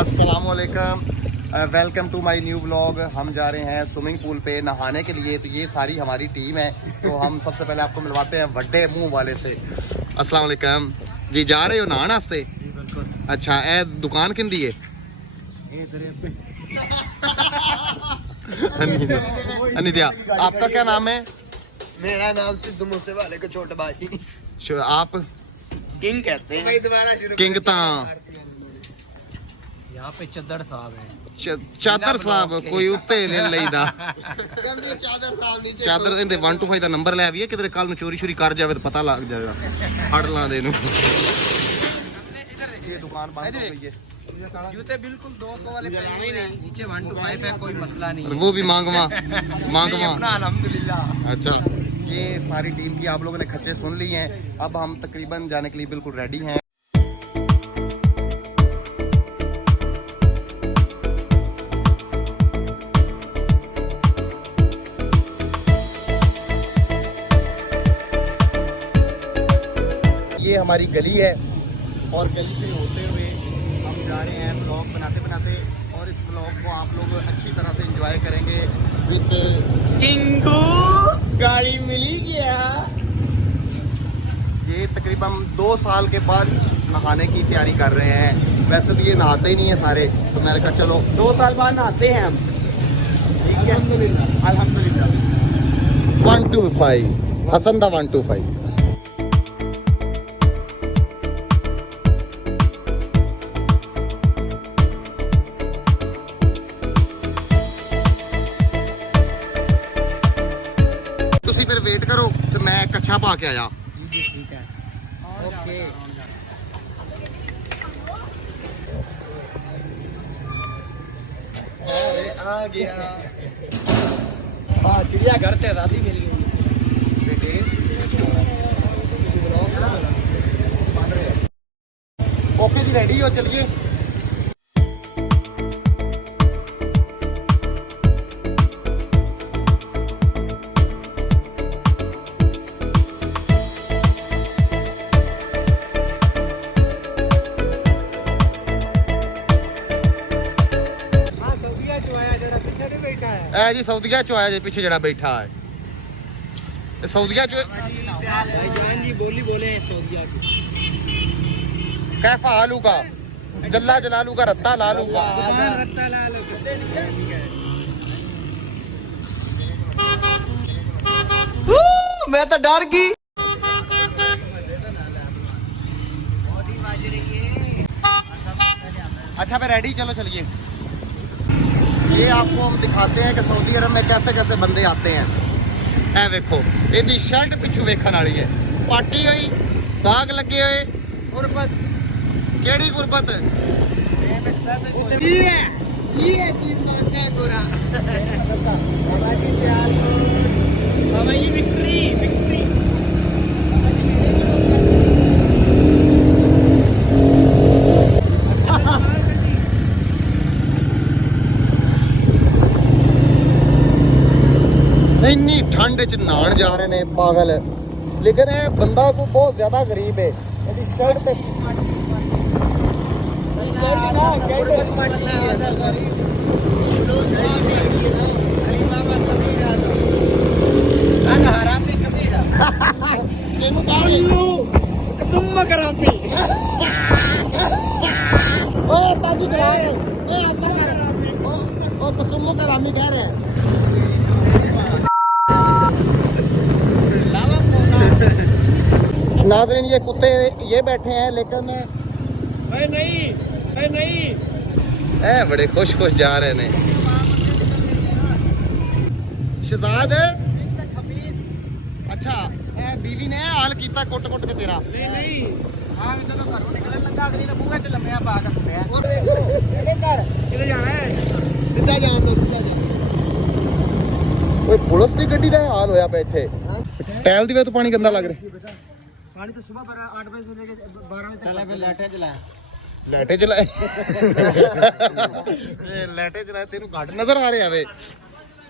अस्सलामुअलैकुम, welcome to my new vlog. हम जा रहे हैं स्विमिंग पूल पे नहाने के लिए। तो ये सारी हमारी टीम है। तो हम सबसे पहले आपको मिलवाते हैं बड़े मुंह वाले से। अस्सलामुअलैकुम जी, जा रहे हो नहाने वास्ते? अच्छा, ए दुकान किंदी है? अनित्या, आपका क्या नाम है? मेरा नाम सिद्धू मूसे वाले का छोटा भाई। आप किंग कहते हैं। किंग ता यहाँ पे चद्दर साहब है। ਚਾਦਰ ਸਾਹਿਬ ਕੋਈ ਉੱਤੇ ਲੈ ਲਈਦਾ। ਕਹਿੰਦੇ ਚਾਦਰ ਸਾਹਿਬ ਨੀਚੇ ਚਾਦਰ ਇਹਦੇ 1 to 5 ਦਾ ਨੰਬਰ ਲੈ ਆਵੀਏ, ਕਿਧਰੇ ਕੱਲ ਨੂੰ ਚੋਰੀ ਸ਼ੋਰੀ ਕਰ ਜਾਵੇ ਤਾਂ ਪਤਾ ਲੱਗ ਜਾਏਗਾ। ਫੜ ਲਾਂ ਦੇ ਨੂੰ। ये दुकान बंद हो गई है। जूते बिल्कुल 200 वाले पहने हैं, नीचे 1 to 5 है, कोई मसला नहीं है। वो भी मांगवा नहीं, अपना अल्हम्दुलिल्लाह। अच्छा, ये सारी टीम की आप लोगों ने खच्चे सुन ली हैं। अब हम तकरीबन जाने के लिए बिल्कुल रेडी हैं। ये हमारी गली है और गली से होते हुए हम जा रहे हैं ब्लॉग बनाते बनाते, और इस ब्लॉग को आप लोग अच्छी तरह से एंजॉय करेंगे विद किंगू गाड़ी मिली गया। ये तकरीबन 2 साल के बाद नहाने की तैयारी कर रहे हैं। वैसे तो ये नहाते ही नहीं है सारे, तो मैंने कहा चलो 2 साल बाद नहाते हैं हम। अल्हम्दुलिल्लाह। 1 to 5 हसन दा 1 to 5। ਤੁਸੀਂ ਫਿਰ ਵੇਟ ਕਰੋ ਤੇ ਮੈਂ ਕੱਛਾ ਪਾ ਕੇ ਆਇਆ। ठीक है, ओके। आ गया हाँ, चिड़ियाघर से राधी मिल गई। ओके जी, रेडी हो, चलिए। ए जी सऊदीया चो आया जी, पीछे जड़ा बैठा है सऊदीया चो। भाईजान जी बोली बोले सऊदीया की। कैफा आलू का जल्ला जलालू का रत्ता लालू का। रत्ता लाल मैं तो डर गई। अच्छा फिर रेडी, चलो चलिए। ये आपको हम दिखाते हैं कि सऊदी अरब में कैसे कैसे बंदे आते हैं। ए वेखो, इहदी शर्ट पिछू वेखण वाली है, पाटी हुई, दाग लगे हुए। गुरबत केड़ी गुरबत? ये चीज मानता है गोरा। हमारी विक्ट्री विक्ट्री। इन्नी ठंड च नहान जा रहे ने पागल। लेकिन ये बंदा को बहुत ज्यादा गरीब है। इसकी शर्ट ते कसुम्मो करामी कह रहे हैं। नाज़रीन, ये कुत्ते ये बैठे हैं, लेकिन नहीं ए बड़े खुश खुश जा रहे ने। शहजाद, अच्छा ए बीवी ने हाल कीता कुट कुट के तेरा। नहीं हाँ, तो घरों निकलने लगा, अगली ने मुंह च लम्मिया पा के सुनया। किधर जाना है? सीधा जान दो, सीधा जान। कोई पुलिस की गड्डी का हाल होया पे इत्थे। टैल दी वे तो पानी गंदा लग रहा। पानी तो सुबह 8 बजे से लेके 12 बजे चला फिर लाठे चलाया। लाइटे जलाए लाइटे जलाए, तेनू घट नजर आ रहे वे।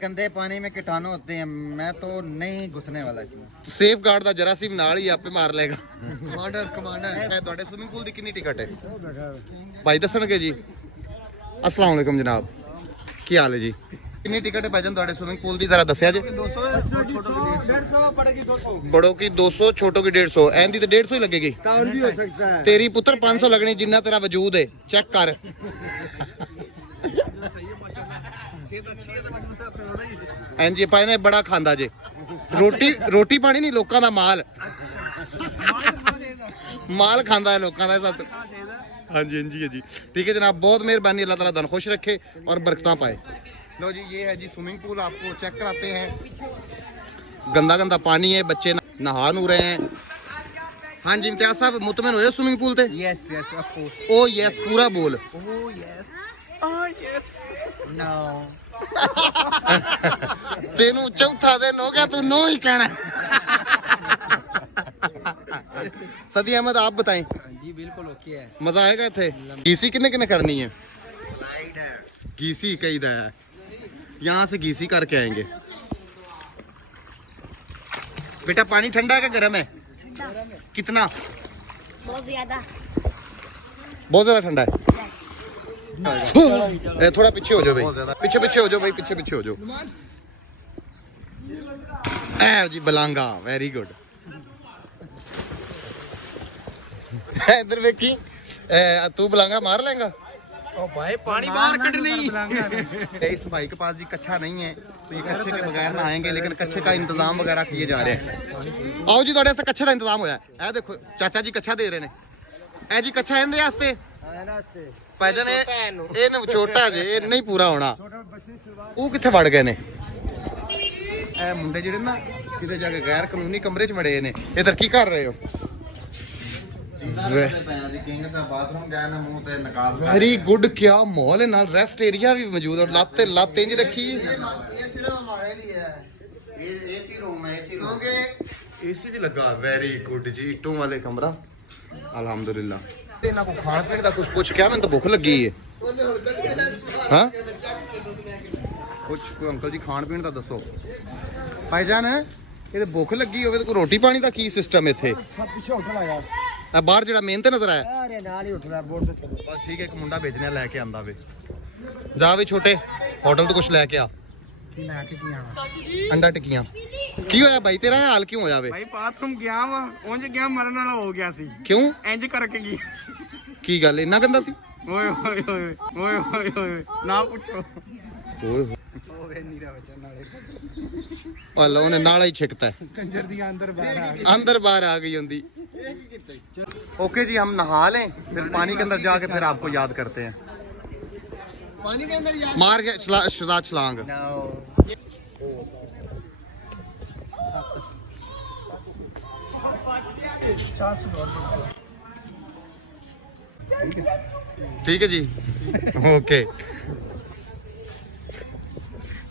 गंदे पानी में कीटाणु होते हैं, मैं तो नहीं घुसने वाला इसमें। सेफ गार्ड ਦਾ ਜਰਾਸੀਮ ਨਾਲ ਹੀ ਆਪੇ ਮਾਰ ਲੇਗਾ। कमांडर ਇਹ ਤੁਹਾਡੇ ਸਵਿਮਿੰਗ ਪੂਲ ਦੀ ਕਿੰਨੀ ਟਿਕਟ ਹੈ ਭਾਈ, ਦੱਸਣਗੇ ਜੀ? अस्सलाम वालेकुम जनाब, ਕੀ ਹਾਲ ਹੈ ਜੀ? ਕਿੰਨੀ ਟਿਕਟ ਪੈ ਜਾਣ ਤੁਹਾਡੇ ਸਵਿਮਿੰਗ ਪੂਲ ਦੀ ਜ਼ਰਾ ਦੱਸਿਆ ਜੀ। 200 छोटो की 150 पड़ेगी 200 बड़ों की 200, छोटों की 150, एन दी तो 150 ही लगेगी। काउंट भी हो सकता है। तेरी पुत्र 500 लगनी जिन्ना तेरा वजूद है, चेक कर। एन जी पाए ने बड़ा खांदा जे, रोटी पानी नहीं, लोकां दा माल माल खांदा है लोकां दा साथ। हाँ जी हाँ जी ठीक है जनाब, बहुत मेहरबानी, अल्लाह ताला तुहानू खुश रखे और बरकतां पाए। लो जी ये है जी स्विमिंग पूल, आपको चेक कराते हैं। गंदा गंदा पानी है, बच्चे नहा नू रहे हैं। हाँ जी इम्तियाज साहब, मुतमिन हो स्विमिंग पूल ते? Yes yes of course. Oh yes पूरा बोल। Oh yes oh yes no तेनू चौथा दिन हो गया, तू नो ही कहना। सदी अहमद आप बताएं। जी बिल्कुल ओके है। मजा आएगा इथे? गीसी किन्ने किन्ने करनी है? गीसी कई दा है, यहाँ से गीसी करके आएंगे। बेटा पानी ठंडा है क्या गर्म है? कितना? बहुत ज्यादा। बहुत ज्यादा ठंडा है। ए, थोड़ा पीछे हो जाओ भाई, पीछे हो जाओ भाई, पीछे हो जाओ। ए जी बलांगा, वेरी गुड। इधर वेखी, तू बलांगा मार लेगा? ओ भाई पानी बाहर कट नहीं। इस भाई के पास जी कच्छा नहीं है, तो ये कच्छे के बगैर नहाएंगे, लेकिन कच्छे का इंतजाम वगैरह किए जा रहे हैं। आओ जी थोड़े कच्छे का इंतजाम होया है, देखो चाचा जी कच्छा दे रहे ने। ए जी कच्छा इनदे वास्ते पैजन ਇਹ ਛੋਟਾ ਜੇ, ਇਹ ਨਹੀਂ ਪੂਰਾ ਹੋਣਾ। ਉਹ ਕਿੱਥੇ ਵੜ ਗਏ ਨੇ ਇਹ ਮੁੰਡੇ ਜਿਹੜੇ ਨਾ, ਕਿਤੇ ਜਾ ਕੇ ਗੈਰ ਕਾਨੂੰਨੀ ਕਮਰੇ 'ਚ ਵੜੇ ਨੇ। ਇਧਰ ਕੀ ਕਰ ਰਹੇ ਹੋ? वेरी गुड, क्या माहौल है, नाल रेस्ट एरिया भी मौजूद और लात इंज रखी। ये सिर्फ हमारे लिए है, ये एसी रूम है, एसी रूम के एसी भी लगा, वेरी गुड जी। ईटों वाले कमरा, अल्हम्दुलिल्लाह। इन्हां को खाण पीण दा कुछ पुछ क्या, मैंने तो भुख लगी है। हां कुछ कोई अंकल जी खाण पीण दा दसो भाईजान, ये भुख लगी होवे तो कोई रोटी पानी दा की सिस्टम इत्थे? सब पीछे होटल आया बाहर जेड़ा मेन ते नजर आया, अरे नाल ही उठदा बोर्ड ते। बस ठीक है, एक मुंडा भेजने लेके आंदा वे। जा वे छोटे होटल तो कुछ लेके आ। की ला के की आवा अंडा टिक्कियां। की होया भाई, तेरा हाल क्यों होया वे? भाई बाथरूम गया वा, उंज गया मरन वाला हो गया सी। क्यों इंज करके गया। की गल इन्ना गंदा सी? ओए ओए ओए ओए ओए ओए ना पूछो। ओए ओए नीरा बच्चा नाले वाला उन्हें नाला ही छिकता है, कंजर दी अंदर बाहर आ गई। अंदर बाहर आ गई होंदी। ओके जी, हम नहा लें, फिर पानी के अंदर जाके फिर आपको याद करते हैं। पानी के अंदर यार मार के शजात छलांग। ठीक है जी, ओके।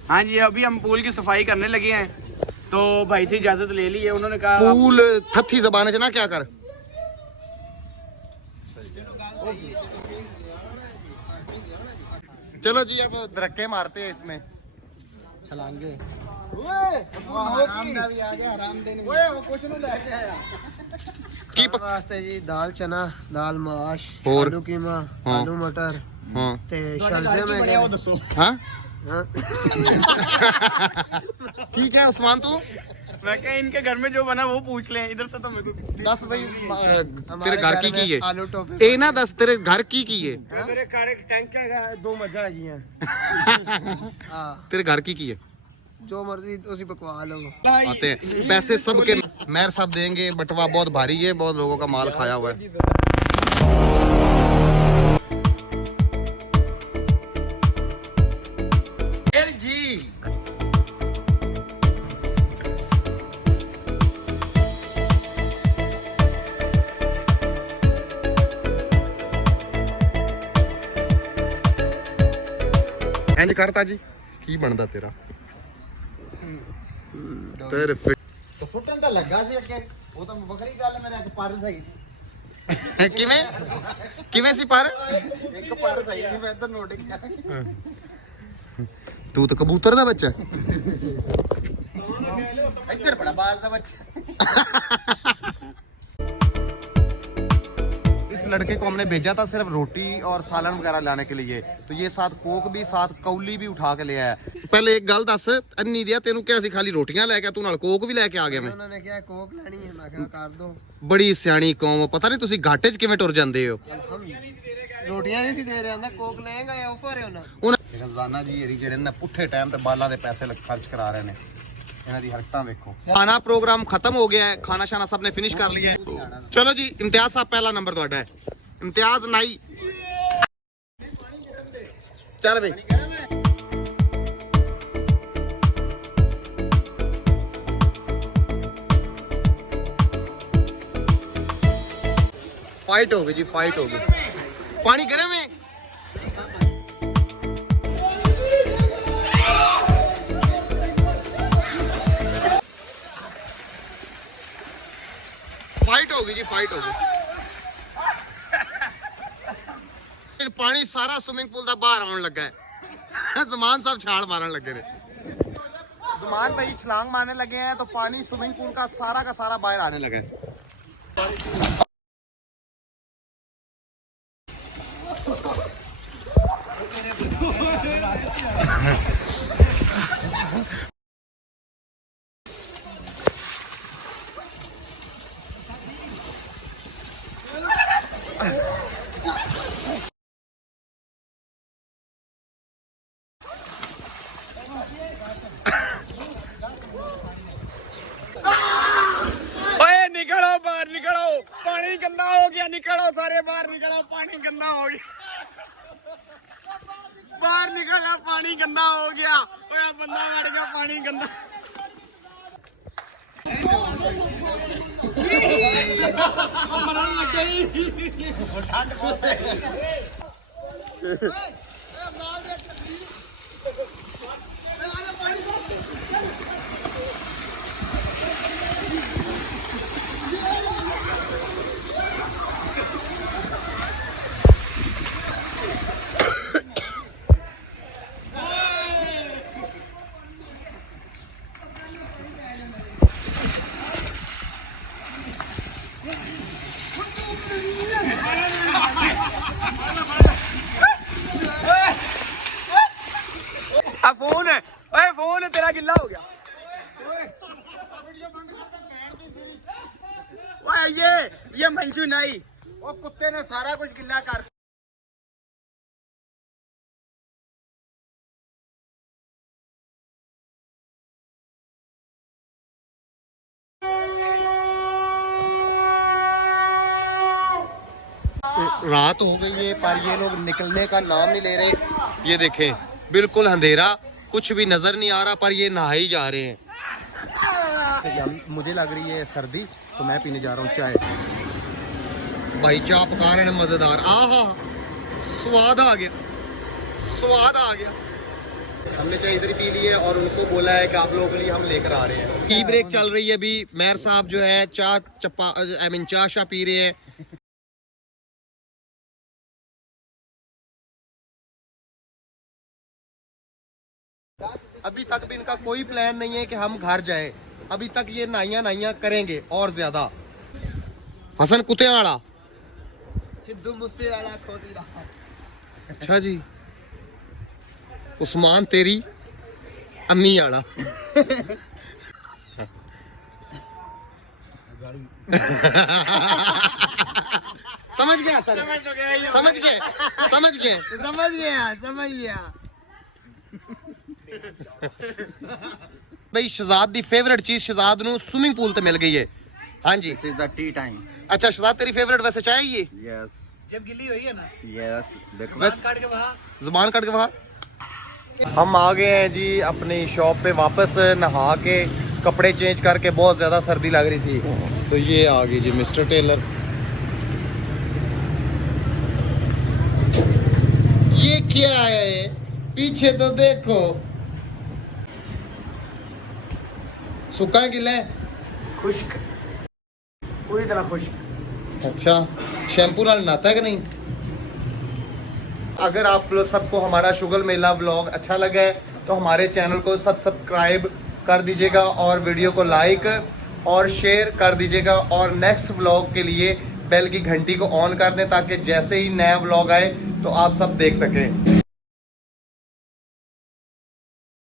हाँ जी, अभी हम पूल की सफाई करने लगे हैं, तो भाई से इजाजत ले ली है। उन्होंने कहा पूल थथी जबान से ना क्या कर। चलो जी, अब धक्के मारते हैं इसमें। छलांगे की वास्ते जी दाल चना, दाल माश, और? आलू कीमा, हाँ। आलू मटर हाँ ते शलजम है। हाँ हाँ। ठीक है उस्मान, तू मैं क्या इनके घर में जो बना वो पूछ लें, इधर से तो मेरे को दस भाई, तेरे घर की है? आलू टोपे ए ना दस, तेरे घर की है? मेरे घर एक टैंक है, दो मजा आ गई हैं। हाँ, तेरे घर की है? जो मर्जी उसी पकवा लो। आते हैं पैसे सबके मेहर सब देंगे, बटवा बहुत भारी है, बहुत लोगों का माल खाया हुआ है। इंज करता जी, की बनदा तेरा? तेरे फिट तो फुटन तो लगा सी अगे, वो तो बकरी गल मेरे एक पर सही सी, किवें किवें सी पर एक पर सही सी, मैं तो नोट किया। तू तो कबूतर दा बच्चा इधर बड़ा बाज दा बच्चा। लड़के को हमने भेजा था सिर्फ रोटी और सालन वगैरह लाने के लिए, तो ये साथ कोक भी साथ कौली भी उठा के ले आया। पहले एक गल दस, अन्नी दिया तेनू क्या सी खाली रोटियां लेके तू नाल कोक भी लेके आ गया? मैं उन्होंने क्या कोक लेनी है, मैं कहा कर दो। बड़ी सियाणी कौम, पता नहीं तुसी घाटे च किवें टुर जांदे हो। रोटियां नहीं सी दे रहे, आंदा कोक लेगा या ऑफर है ਉਹਨਾਂ रजाना जी येरी जेड़े ने पुठे टाइम ते बालां दे पैसे खर्च करा रहे ने, इन्हां दी हरकतां वेखो। खाना प्रोग्राम खत्म हो गया है, खाना शाना सबने फिनिश कर लिया है। चलो जी इम्तियाज साहब पहला नंबर ਤੁਹਾਡਾ है, इम्तियाज नाई चल भाई। फाइट हो गई जी, फाइट हो गई। पानी गर्म है? फाइट हो गई जी, फाइट हो गई। पानी सारा स्विमिंग पूल का बाहर आने लगा है। जमान साहब छाल मारन लगे ने, जमान भाई छलांग मारने लगे हैं, तो पानी स्विमिंग पूल का सारा बाहर आने लगा है। निकलो बाहर, निकलो, पानी गंदा हो गया, निकलो सारे बाहर निकलो, पानी गंदा हो गया, बाहर निकलो, पानी गंदा हो गया, ओए बंदा मर गया, पानी गंदा। मरन लग गई। ठंड बहुत है। फोन है, ओए फोन तेरा गिल्ला हो गया। ओए ये मंशू नहीं, वो कुत्ते ने सारा कुछ गिल्ला कर। रात हो गई है पर ये लोग निकलने का नाम नहीं ले रहे। ये देखें बिल्कुल अंधेरा, कुछ भी नजर नहीं आ रहा, पर ये नहा ही जा रहे हैं। मुझे लग रही है सर्दी, तो मैं पीने जा रहा हूँ चाय। भाई चाय पका रहे हैं मजेदार, आहा स्वाद आ गया, स्वाद आ गया। हमने चाय इधर ही पी ली है और उनको बोला है कि आप लोगों के लिए हम लेकर आ रहे हैं। टी ब्रेक चल रही है अभी, मेयर साहब जो है चाय चाय पी रहे हैं। अभी तक भी इनका कोई प्लान नहीं है कि हम घर जाए, अभी तक ये नाइयां करेंगे और ज्यादा। हसन कुत्ते वाला, सिद्धू मूसे वाला खोदी रहा। अच्छा जी, उस्मान तेरी अम्मी वाला। समझ गया सर, समझ गया। भाई शहजाद दी फेवरेट चीज शहजाद नू स्विमिंग पूल ते मिल गई है। हाँ जी, this is the tea time. अच्छा शहजाद तेरी फेवरेट वैसे चाय ये? यस, जब गिल्ली हुई है ना, यस देखो बस काट के बाहर, ज़ुबान काट के बाहर। हम आ गए हैं जी अपनी शॉप पे वापस, नहा के कपड़े चेंज करके, बहुत ज़्यादा सर्दी लग रही थी। तो ये आ गई जी मिस्टर टेलर। ये क्या है, पीछे तो देखो, सूखा गिला है, खुश्क, पूरी तरह खुश्क। अच्छा शैम्पू नाल नहाता है कि नहीं? अगर आप लोग सबको हमारा शुगर मेला व्लॉग अच्छा लगा है तो हमारे चैनल को सब्सक्राइब कर दीजिएगा और वीडियो को लाइक और शेयर कर दीजिएगा। और नेक्स्ट व्लॉग के लिए बेल की घंटी को ऑन कर दें ताकि जैसे ही नया व्लॉग आए तो आप सब देख सकें।